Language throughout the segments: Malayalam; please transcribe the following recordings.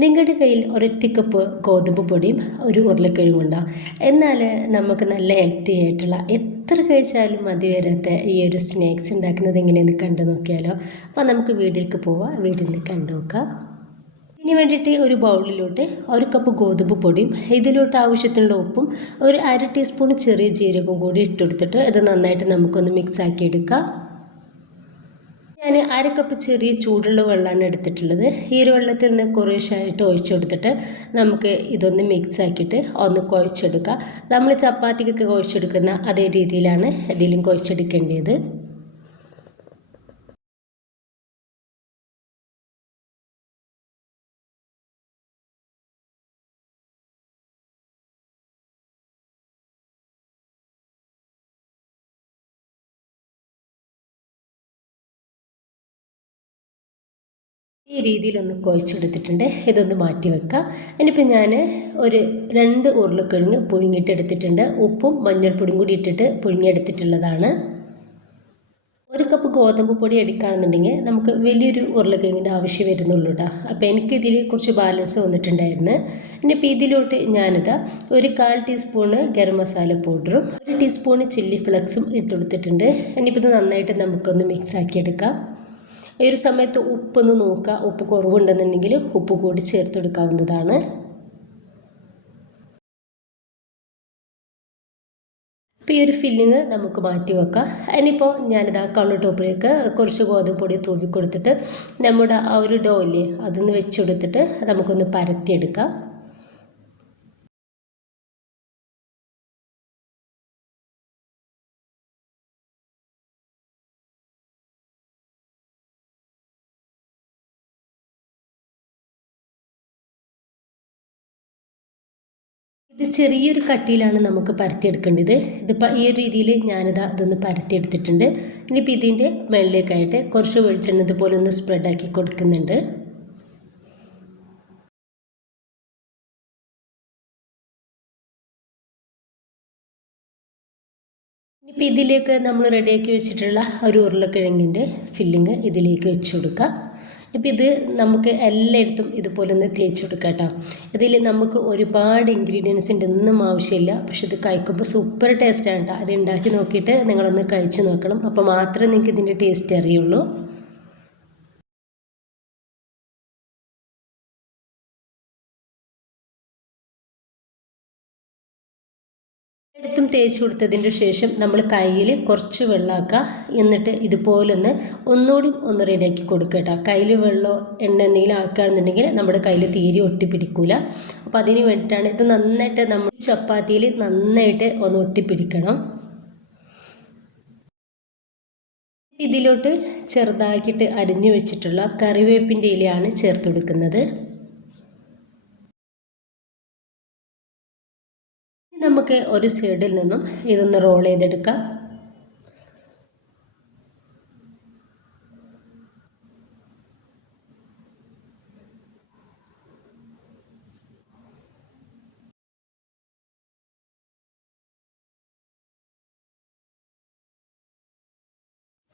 നിങ്ങളുടെ കയ്യിൽ ഒരൊറ്റ കപ്പ് ഗോതമ്പ് പൊടിയും ഒരു ഉരുളക്കിഴങ്ങുണ്ടാവും. എന്നാൽ നമുക്ക് നല്ല ഹെൽത്തി ആയിട്ടുള്ള എത്ര കഴിച്ചാലും മതി വരാത്ത ഈ ഒരു സ്നാക്സ് ഉണ്ടാക്കുന്നത് എങ്ങനെയെന്ന് കണ്ടു നോക്കിയാലോ. അപ്പോൾ നമുക്ക് വീട്ടിലേക്ക് പോവാം, വീട്ടിൽ നിന്ന് കണ്ടു നോക്കാം. ഇതിന് വേണ്ടിയിട്ട് ഒരു ബൗളിലോട്ട് ഒരു കപ്പ് ഗോതമ്പ് പൊടിയും ഇതിലോട്ട് ആവശ്യത്തിനുള്ള ഉപ്പും ഒരു അര ടീസ്പൂൺ ചെറിയ ജീരകവും കൂടി ഇട്ടെടുത്തിട്ട് ഇത് നന്നായിട്ട് നമുക്കൊന്ന് മിക്സ് ആക്കി എടുക്കാം. ഞാൻ അര കപ്പ് ചെറിയ ചൂടുള്ള വെള്ളമാണ് എടുത്തിട്ടുള്ളത്. ഈ ഒരു വെള്ളത്തിൽ നിന്ന് കുറേശ്ശായിട്ട് ഒഴിച്ചു കൊടുത്തിട്ട് നമുക്ക് ഇതൊന്ന് മിക്സ് ആക്കിയിട്ട് ഒന്ന് കുഴച്ചെടുക്കുക. നമ്മൾ ചപ്പാത്തിക്കൊക്കെ കുഴച്ചെടുക്കുന്ന അതേ രീതിയിലാണ് ഇതിലും കുഴച്ചെടുക്കേണ്ടത്. ഈ രീതിയിലൊന്ന് കുഴച്ചെടുത്തിട്ടുണ്ട്. ഇതൊന്ന് മാറ്റി വെക്കാം. ഇനിയിപ്പോൾ ഞാൻ ഒരു 2 ഉരുളക്കിഴങ്ങ് പുഴുങ്ങിയിട്ടെടുത്തിട്ടുണ്ട്. ഉപ്പും മഞ്ഞൾപ്പൊടിയും കൂടി ഇട്ടിട്ട് പുഴുങ്ങിയെടുത്തിട്ടുള്ളതാണ്. 1 കപ്പ് ഗോതമ്പ് പൊടി എടുക്കുകയാണെന്നുണ്ടെങ്കിൽ നമുക്ക് വലിയൊരു ഉരുളക്കിഴങ്ങിൻ്റെ ആവശ്യം വരുന്നുള്ളൂ കേട്ടോ. അപ്പോൾ എനിക്കിതിൽ കുറച്ച് ബാലൻസ് വന്നിട്ടുണ്ടായിരുന്നു. ഇനിയിപ്പോൾ ഇതിലോട്ട് ഞാനിതാ ഒരു 1/4 ടീസ്പൂണ് ഗരം മസാല പൗഡറും 1 ടീസ്പൂണ് ചില്ലി ഫ്ലെക്സും ഇട്ടെടുത്തിട്ടുണ്ട്. ഇനിയിപ്പോൾ ഇത് നന്നായിട്ട് നമുക്കൊന്ന് മിക്സ് ആക്കിയെടുക്കാം. ഈ ഒരു സമയത്ത് ഉപ്പൊന്ന് നോക്കുക. ഉപ്പ് കുറവുണ്ടെന്നുണ്ടെങ്കിൽ ഉപ്പ് കൂടി ചേർത്തെടുക്കാവുന്നതാണ്. അപ്പോൾ ഈ ഒരു ഫില്ലിങ് നമുക്ക് മാറ്റി വെക്കാം. ഇനിയിപ്പോൾ ഞാനിതാ കൗണ്ടർ ടോപ്പിലേക്ക് കുറച്ച് ഗോതമ്പ് പൊടി തൂവി കൊടുത്തിട്ട് നമ്മുടെ ആ ഒരു ഡോ ഇല്ലേ അതൊന്ന് വെച്ചെടുത്തിട്ട് നമുക്കൊന്ന് പരത്തിയെടുക്കാം. ഇത് ചെറിയൊരു കട്ടിയിലാണ് നമുക്ക് പരത്തിയെടുക്കേണ്ടത്. ഇതിപ്പോൾ ഈ ഒരു രീതിയിൽ ഞാനിതാ ഇതൊന്ന് പരത്തിയെടുത്തിട്ടുണ്ട്. ഇനിയിപ്പോൾ ഇതിൻ്റെ മുകളിലേക്കായിട്ട് കുറച്ച് വെളിച്ചെണ്ണ ഇതുപോലെ ഒന്ന് സ്പ്രെഡാക്കി കൊടുക്കുന്നുണ്ട്. ഇനിയിപ്പോൾ ഇതിലേക്ക് നമ്മൾ റെഡിയാക്കി വെച്ചിട്ടുള്ള ഒരു ഉരുളക്കിഴങ്ങിൻ്റെ ഫില്ലിങ് ഇതിലേക്ക് വെച്ച് കൊടുക്കുക. ഇപ്പം ഇത് നമുക്ക് എല്ലായിടത്തും ഇതുപോലെ ഒന്ന് തേച്ച് കൊടുക്കാം കേട്ടോ. ഇതിൽ നമുക്ക് ഒരുപാട് ഇൻഗ്രീഡിയൻസിൻ്റെ ഒന്നും ആവശ്യമില്ല. പക്ഷെ ഇത് കഴിക്കുമ്പോൾ സൂപ്പർ ടേസ്റ്റാണ് കേട്ടോ. അത് ഉണ്ടാക്കി നോക്കിയിട്ട് നിങ്ങളൊന്ന് കഴിച്ച് നോക്കണം. അപ്പോൾ മാത്രമേ നിങ്ങൾക്ക് ഇതിൻ്റെ ടേസ്റ്റ് അറിയുള്ളൂ. എടുത്തും തേച്ച് കൊടുത്തതിൻ്റെ ശേഷം നമ്മൾ കയ്യിൽ കുറച്ച് വെള്ളമാക്കുക. എന്നിട്ട് ഇതുപോലൊന്ന് ഒന്നുകൂടി ഒന്ന് റെഡിയാക്കി കൊടുക്കുക കേട്ടോ. കയ്യിൽ വെള്ളമോ എണ്ണ എന്തെങ്കിലും ആക്കുകയാണെന്നുണ്ടെങ്കിൽ നമ്മുടെ കയ്യിൽ തീരെ ഒട്ടിപ്പിടിക്കില്ല. അപ്പോൾ അതിന് വേണ്ടിയിട്ടാണ് ഇത് നന്നായിട്ട് നമ്മൾ ചപ്പാത്തിയിൽ നന്നായിട്ട് ഒന്ന് ഒട്ടിപ്പിടിക്കണം. ഇതിലോട്ട് ചെറുതാക്കിയിട്ട് അരിഞ്ഞു വെച്ചിട്ടുള്ള കറിവേപ്പിൻ്റെ ഇലയാണ് ചേർത്ത് കൊടുക്കുന്നത്. നമുക്ക് ഒരു സൈഡിൽ നിന്നും ഇതൊന്ന് റോൾ ചെയ്തെടുക്കാം.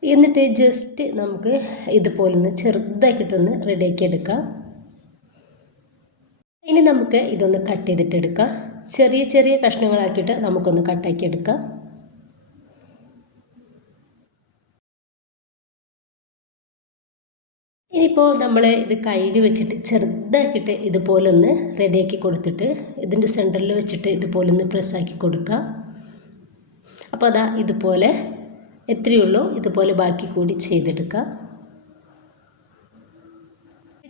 എന്നിട്ട് ജസ്റ്റ് നമുക്ക് ഇതുപോലൊന്ന് ചെറുതാക്കിയിട്ടൊന്ന് റെഡിയാക്കി എടുക്കാം. ഇനി നമുക്ക് ഇതൊന്ന് കട്ട് ചെയ്തിട്ടെടുക്കാം. ചെറിയ ചെറിയ കഷ്ണങ്ങളാക്കിയിട്ട് നമുക്കൊന്ന് കട്ടാക്കി എടുക്കാം. ഇനിയിപ്പോൾ നമ്മൾ ഇത് കയ്യിൽ വെച്ചിട്ട് ചെറുതാക്കിയിട്ട് ഇതുപോലൊന്ന് റെഡിയാക്കി കൊടുത്തിട്ട് ഇതിൻ്റെ സെൻറ്ററിൽ വെച്ചിട്ട് ഇതുപോലൊന്ന് പ്രസ്സാക്കി കൊടുക്കുക. അപ്പോൾ അതാ ഇതുപോലെ എത്രയേ ഉള്ളൂ ഇതുപോലെ ബാക്കി കൂടി ചെയ്തെടുക്കുക.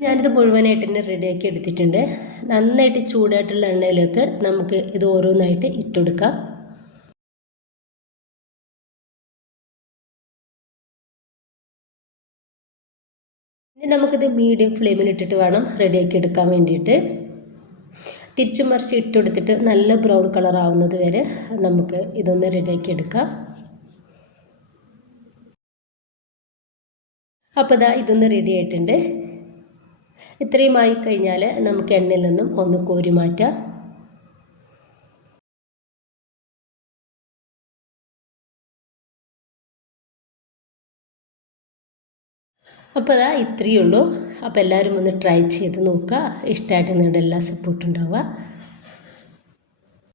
ഞാനിത് മുഴുവനായിട്ട് തന്നെ റെഡിയാക്കി എടുത്തിട്ടുണ്ട്. നന്നായിട്ട് ചൂടായിട്ടുള്ള എണ്ണയിലേക്ക് നമുക്ക് ഇത് ഓരോന്നായിട്ട് ഇട്ടുകൊടുക്കാം. ഇനി നമുക്കിത് മീഡിയം ഫ്ലെയിമിൽ ഇട്ടിട്ട് വേണം റെഡിയാക്കി എടുക്കാൻ വേണ്ടിയിട്ട്. തിരിച്ചും മറിച്ച് ഇട്ടുകൊടുത്തിട്ട് നല്ല ബ്രൗൺ കളർ ആവുന്നത് വരെ നമുക്ക് ഇതൊന്ന് റെഡിയാക്കി എടുക്കാം. അപ്പോൾ ഇതാ ഇതൊന്ന് റെഡി ആയിട്ടുണ്ട്. ഇത്രയും ആയി കഴിഞ്ഞാൽ നമുക്ക് എണ്ണയിൽ നിന്നും ഒന്ന് കോരി മാറ്റാം. അപ്പോൾ അതാ ഇത്രയേ ഉള്ളൂ. അപ്പോൾ എല്ലാവരും ഒന്ന് ട്രൈ ചെയ്ത് നോക്കുക. ഇഷ്ടമായിട്ട് നിങ്ങളുടെ എല്ലാ സപ്പോർട്ടും ഉണ്ടാവുക.